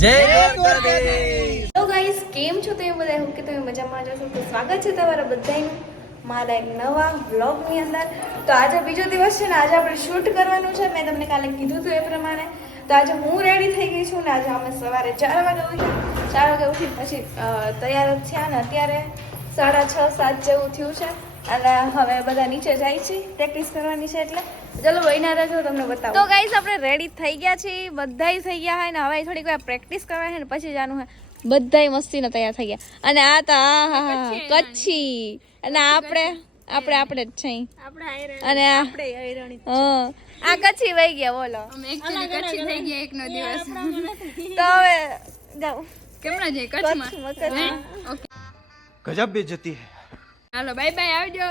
જય દ્વારકાધીશ. તો ગાઈસ કેમ છો તમે બધા? હું કે તમે મજામાં જ હશો. તો સ્વાગત છે તમારા બધાનું મારા એક નવા વ્લોગની અંદર. તો આજે બીજો દિવસ છે ને, આજે આપણે શૂટ કરવાનું છે. મેં તમને કાલે કીધું હતું એ પ્રમાણે. તો આજે હું રેડી થઈ ગઈ છું ને આજે અમે સવારે 4 વાગે ઉઠ્યા. 4 વાગે ઉઠી પછી તૈયાર જ થયા ને અત્યારે 6:30-7 જેવું થયું છે. અને હવે બધા નીચે જાય છે પ્રેક્ટિસ કરવાની છે એટલે ચલો વહીના રહેજો તમને બતાવું. તો ગાઈસ આપણે રેડી થઈ ગયા છીએ, બધાય થઈ ગયા હોય ને હવે થોડીક વાર પ્રેક્ટિસ કરવાની છે ને પછી જાનું છે. બધાય મસ્તીને તૈયાર થઈ ગયા. અને આ તો કચ્છી અને આપણે જ છે અને આ કચ્છી વહી ગયા. બોલો અમે એકચ્યુઅલી કચ્છી થઈ ગયા એકનો દિવસ. તો હવે જાઓ કેમણા જઈએ કચ્છમાં? ઓકે ગજબ બેઇજ્જતી હે. હાલો બાય બાય, આવજો.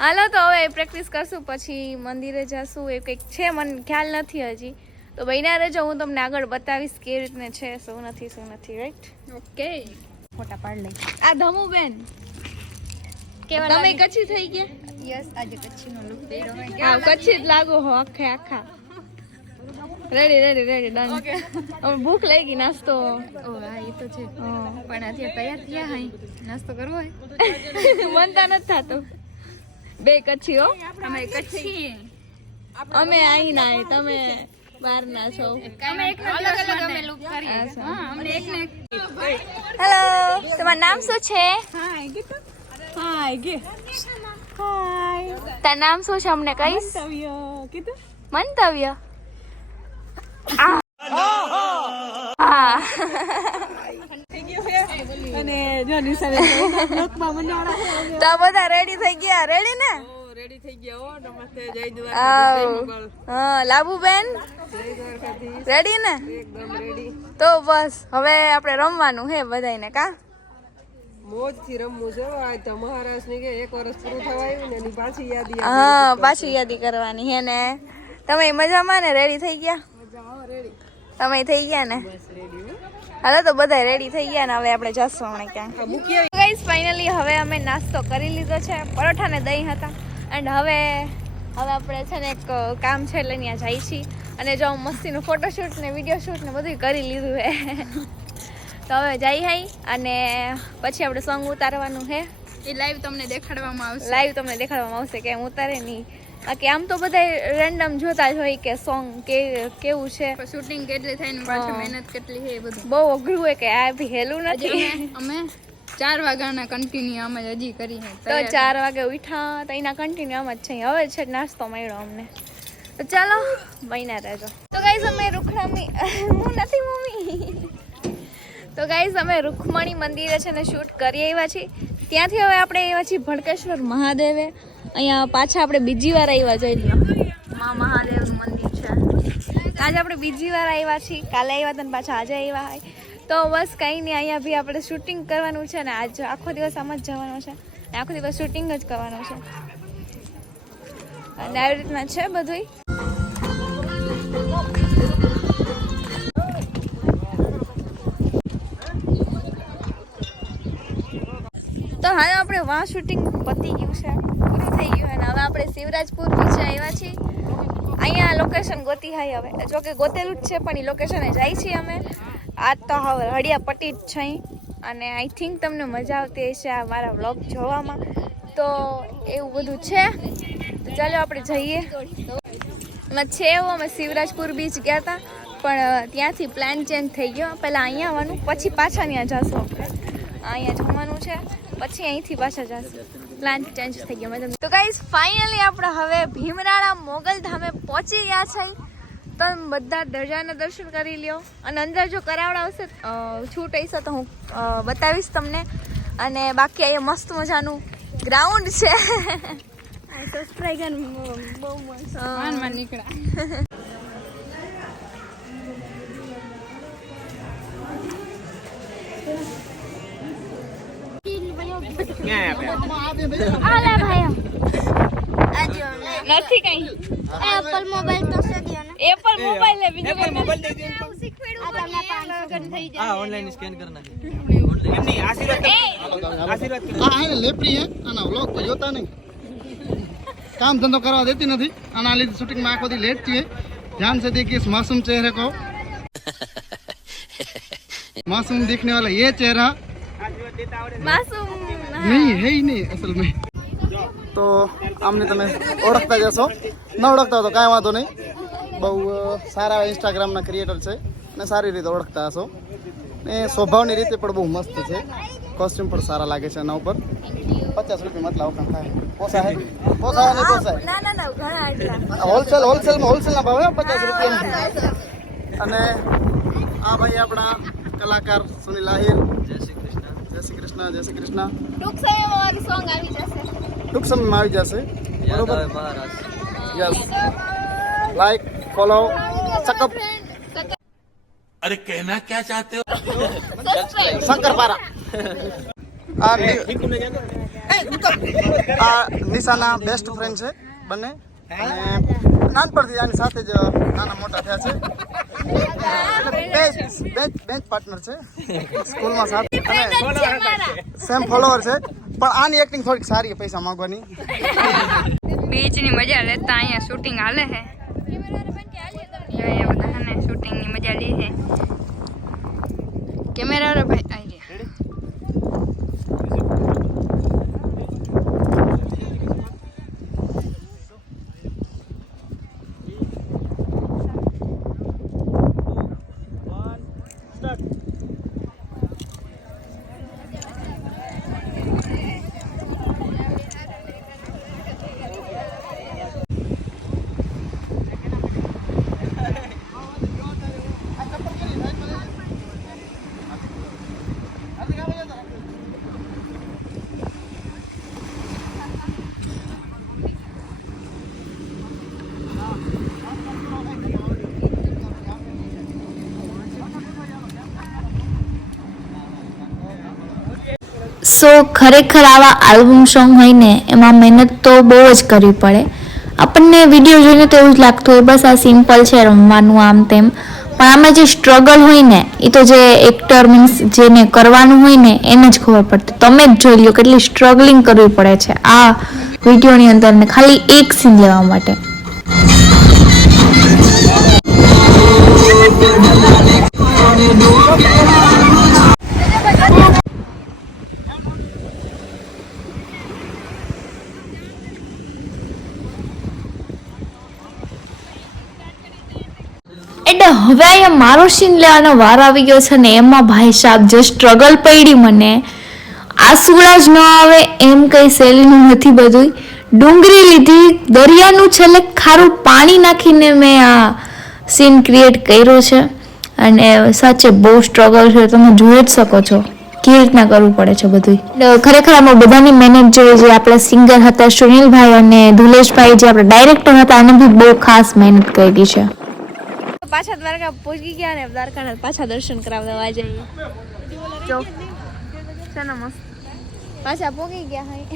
હાલો તો હવે પ્રેક્ટિસ કરશું પછી મંદિરે જશું. એ કંઈક છે મને ખ્યાલ નથી હજી. તો બહીના રહેજો, હું તમને આગળ બતાવીશ કેવી રીતને છે, શું નથી રાઈટ. ઓકે ફોટા પાડ લઈ. આ ધમુ બેન તમે કચ્છી થઈ ગયા? યસ, આજે કચ્છીનો લુક પહેર્યો હોય. હા કચ્છી જ લાગો હો આખા. Ready done. હવે ભૂખ લાગી, નાસ્તો. ઓ હા એ તો છે, પણ અત્યારે તૈયાર થયા હાઈ નાસ્તો કરવો હોય. મનતા નથી થતું. બે કચ્છી હો. અમે કચ્છી, અમે અહીં ના તમે બહાર ના છો. અમે એકનો દિવસ અલગ અમે લુક કરીએ. હા અમને એકને એક. હેલો, તમારું નામ શું છે? હાય તારું નામ શું છે અમને કહીશ? મંતવ્ય કીધું મંતવ્ય. અને જો નિશાને લોકમાં મંડાણા તો બધા રેડી થઈ ગયા? રેડી ને? રેડી થઈ ગયા હો. નમસ્તે, જય આવ. દ્વારકાધીશ. હા લાબુબેન રેડી ને? એકદમ રેડી. તો બસ હવે આપણે રમવાનું હે બધાયને કા? મોજ થી રમવું છે. આ તો મહારાષ્ટ્રની કે 1 વર્ષ પૂરું થવા આવ્યું ને એની પાછી યાદી હા પાછી યાદી કરવાની હે ને. તમે મજામાં ને? રેડી થઈ ગયા? તમે થઈ ગયા ને? હાલો તો બધા રેડી થઈ ગયા ને હવે આપણે જશું હમણાં ક્યાં. ગાઈસ ફાઇનલી હવે અમે નાસ્તો કરી લીધો છે. પરોઠા ને દહીં હતા. એન્ડ હવે આપણે છે ને એક કામ છે એટલે ત્યાં જાય છીએ. અને જો મસ્તીનું ફોટોશૂટ ને વિડીયો શૂટ ને બધું કરી લીધું હે. તો હવે જઈ હાઈ અને પછી આપણે સોંગ ઉતારવાનું છે. એ લાઈવ તમને દેખાડવામાં આવશે. લાઈવ તમને દેખાડવામાં આવશે કે હું ઉતારે નહીં. બાકી આમ તો બધા રેન્ડમ જોતા જ હોય કે સોંગ કેવું છે, શૂટિંગ કેટલી થાય ને પાછું મહેનત કેટલી છે એ બધું બહુ અઘરું હોય કે આ ભી હેલું નથી. અમે 4 વાગ્યાના કન્ટિન્યુ આમ જ હજી કરી છે. તો 4 વાગે ઉઠ્યા તો એના કન્ટિન્યુ આમ જ છે. હવે છે નાસ્તો મળ્યો અમને. તો ચાલો બન્યા રહેજો. તો ગાઈઝ અમે રૂખડામી હું નથી મમ્મી. તો ગાઈઝ અમે રૂખમણી મંદિરે છે ને શૂટ કરી આવ્યા છીએ. ત્યાંથી હવે આપણે આવ્યા છીએ ભડકેશ્વર મહાદેવે. અહીંયા પાછા આપણે બીજી વાર આવ્યા જોઈ લો મહાદેવનું મંદિર છે. આજે આપણે બીજી વાર આવ્યા છીએ. કાલે આવ્યા હતા ને પાછા આજે આવ્યા હોય. તો બસ કંઈ નહીં, અહીંયા બી આપણે શૂટિંગ કરવાનું છે ને આજ આખો દિવસ આમ જ જવાનો છે. આખો દિવસ શૂટિંગ જ કરવાનું છે. અને આવી રીતના છે બધું. તો હાલ આપણે વાં શૂટિંગ પતી ગયું છે, પૂરું થઈ ગયું. અને હવે આપણે શિવરાજપુર બીચે આવ્યા છીએ. અહીંયા લોકેશન ગોતી હાઈ હવે જોકે ગોતેલું જ છે પણ એ લોકેશને જાય છીએ અમે. આજ તો હવે હળિયા પટ્ટી જ છે અને આઈ થિંક તમને મજા આવતી હશે આ મારા વ્લોગ જોવામાં. તો એવું બધું છે. તો ચાલો આપણે જઈએ. છે એવું અમે શિવરાજપુર બીચ ગયા હતા પણ ત્યાંથી પ્લાન ચેન્જ થઈ ગયો. પહેલાં અહીંયા આવવાનું પછી પાછા ત્યાં જશું. આપણે અહીંયા જવાનું છે પછી અહીંથી પાછા જશું. પ્લાન ચેન્જ થઈ ગયો મેં. તો ગાઈઝ ફાઇનલી આપણે હવે ભીમરાણા મોગલધામે પહોંચી ગયા છે. તમે બધા દરજાના દર્શન કરી લ્યો અને અંદર જો કરાવડાવશે છૂટ હશે તો હું બતાવીશ તમને. અને બાકી અહીંયા મસ્ત મજાનું ગ્રાઉન્ડ છે. સબસ્ક્રાઈબર બહુ મસ્ત માન નીકળ્યા. નથી કઈ એપલ મોબાઈલ તો છે દિયો ને એપલ મોબાઈલ લે બીજો કોઈ મોબાઈલ દે દે આ તમને 500 થઈ જાય હા ઓનલાઈન સ્કેન કરના છે એમની આશીર્વાદ હા હા લેપરી હે આના વ્લોગ પર જોતા નહીં काम धंधो करवा देती नहीं आना लीधे शूटिंग में आखो दी लेट थी ध्यान से देखिए इस मासूम चेहरे को मासूम दिखने वाला ये चेहरा માસૂમ नहीं है ही नहीं असल में. તો આમને તમે ઓળખતા જશો, ન ઓળખતા હો તો કાંઈ વાંધો નહીં. બહુ સારા ઇન્સ્ટાગ્રામના ક્રિએટર છે અને સારી રીતે ઓળખતા હશો. ને સ્વભાવની રીતે પણ બહુ મસ્ત છે. કોસ્ટ્યુમ પણ સારા લાગે છે એના ઉપર. 50 રૂપિયા મતલબ ઓળખાણ થાય. પોસાય નહીં પોસાય. ના ના ના ઘણા આટલા હોલસેલના ભાવે 50 રૂપિયા. અને આ ભાઈ આપણા કલાકાર સુનિલ આહિર. જય શ્રી કૃષ્ણ. ટૂંક સમયમાં મારું સોંગ આવી જશે. ટૂંક સમયમાં આવી જશે. બરોબર. યસ. લાઈક ફોલો સકપ. अरे कहना क्या चाहते हो? શંકરપારા. આ નિશાના બેસ્ટ ફ્રેન્ડ છે બંને. અને નાનપણથી આની સાથે જ નાના મોટા થયા છે. બેન્ચ પાર્ટનર છે સ્કૂલમાં સાથે. અને સેમ ફોલોવર છે. પણ આની એક્ટિંગ થોડીક સારી પૈસા માંગવાની. બીચની મજા લેતા અહીંયા શૂટિંગ હાલે છે. અહીંયા બધાને શૂટિંગની મજા લે છે. કેમેરા રે ભાઈ આવી રહ્યા. સો ખરેખર આવા આલ્બમ સોંગ હોય ને એમાં મહેનત તો બહુ જ કરવી પડે. આપણને વિડીયો જોઈને તો એવું જ લાગતું હોય બસ આ સિમ્પલ છે રમવાનું આમ તેમ, પણ આમાં જે સ્ટ્રગલ હોય ને એ તો જે એક્ટર મીન્સ જેને કરવાનું હોય ને એને જ ખબર પડતી. તમે જ જોઈ લો કેટલી સ્ટ્રગલિંગ કરવી પડે છે આ વિડીયોની અંદર ને ખાલી એક સીન લેવા માટે. એટલે હવે અહીંયા મારો સીન લેવાનો વાર આવી ગયો છે ને એમાં ભાઈ સાહેબ જે સ્ટ્રગલ પડી મને આંસુડા જ ન આવે એમ કઈ શૈલીનું નથી. બધું ડુંગળી લીધી, દરિયાનું છેલ્લે ખારું પાણી નાખીને મેં આ સીન ક્રિએટ કર્યો છે અને સાચે બહુ સ્ટ્રગલ છે. તમે જોઈ જ શકો છો કેવી રીતના કરવું પડે છે બધું. ખરેખર આમાં બધાની મહેનત જોઈએ. જે આપણા સિંગર હતા સુનિલભાઈ અને ધુલેશભાઈ જે આપણા ડાયરેક્ટર હતા એને બી બહુ ખાસ મહેનત કરી છે. પાછા દ્વારકા પહોંચી ગયા ને દ્વારકાના પાછા દર્શન કરાવવા જઈએ. જો ચાલો મસ્ત પાછા પહોંચી ગયા હોય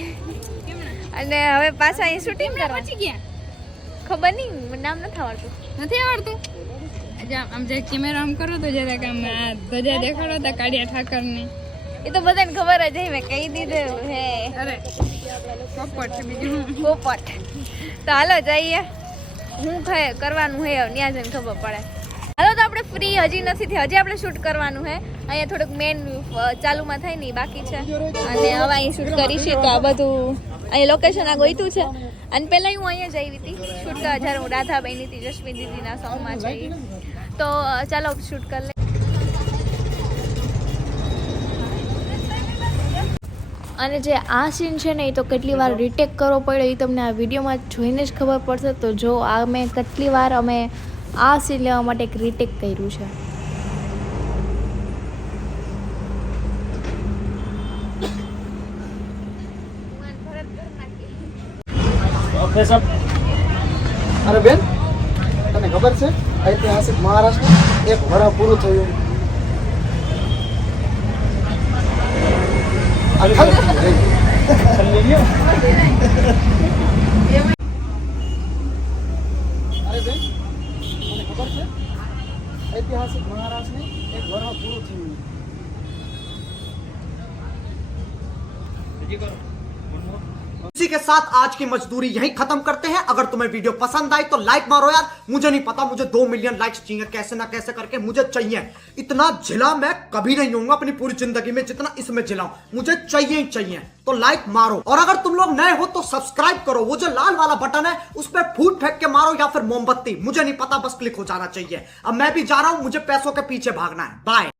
અને હવે પાછા અહીં શૂટિંગ કરવા પહોંચી ગયા. ખબર નહીં નામ નથી આવડતું. આમ જે કેમેરા આમ કરો તો જરાક આમ ધજા દેખાડો તા કાળિયા ઠાકરની. એ તો બધાને ખબર જ હે, મેં કહી દીધું હે. અરે પોપટ બીજું પોપટ. તો હાલો જઈએ. હું કરવાનું હે ત્યાં જઈને ખબર પડે. હાલો તો આપણે ફ્રી હજી નથી થઈ, હજી આપણે શૂટ કરવાનું હે. અહીંયા થોડુંક મેન ચાલુમાં થાય ને બાકી છે અને હવે અહીં શૂટ કરીશું. તો આ બધું અહીં લોકેશન આ ગોઈતું છે અને પહેલાં હું અહીંયા જ આવી હતી શૂટ કરવા જ્યારે હું રાધાબેન હતી જસ્મીન દીદીના સોંગમાં જઈ. તો ચાલો શૂટ કરી લે. અને જે આ સીન છે ને એ તો કેટલી વાર રીટેક કરવો પડ્યો એ તમને આ વિડીયોમાં જોઈને જ ખબર પડશે. તો જો આ મેં કેટલી વાર અમે આ સીન લેવા માટે એક રીટેક કર્યું છે. અરે બેન તને ખબર છે ઐતિહાસિક મહારાષ્ટ્ર એક વડા પૂરું થયું. અરે બેન તને ખબર છે ઐતિહાસિક મહારાષ્ટ્ર એક વડા પૂરું થયું. के साथ आज की मजदूरी यहीं खत्म करते हैं। अगर तुम्हें वीडियो पसंद आई तो लाइक मारो यार। मुझे नहीं पता, मुझे 2 मिलियन लाइक्स चाहिए, कैसे ना कैसे करके मुझे चाहिए। इतना झिला मैं कभी नहीं होऊंगा अपनी पूरी जिंदगी में जितना इसमें झिलाऊं, मुझे चाहिए ही चाहिए। तो लाइक मारो, और अगर तुम लोग नए हो तो सब्सक्राइब करो। वो जो लाल वाला बटन है उस पर फूट फेंक के मारो या फिर मोमबत्ती, मुझे नहीं पता, बस क्लिक हो जाना चाहिए। अब मैं भी जा रहा हूं, मुझे पैसों के पीछे भागना है। बाय।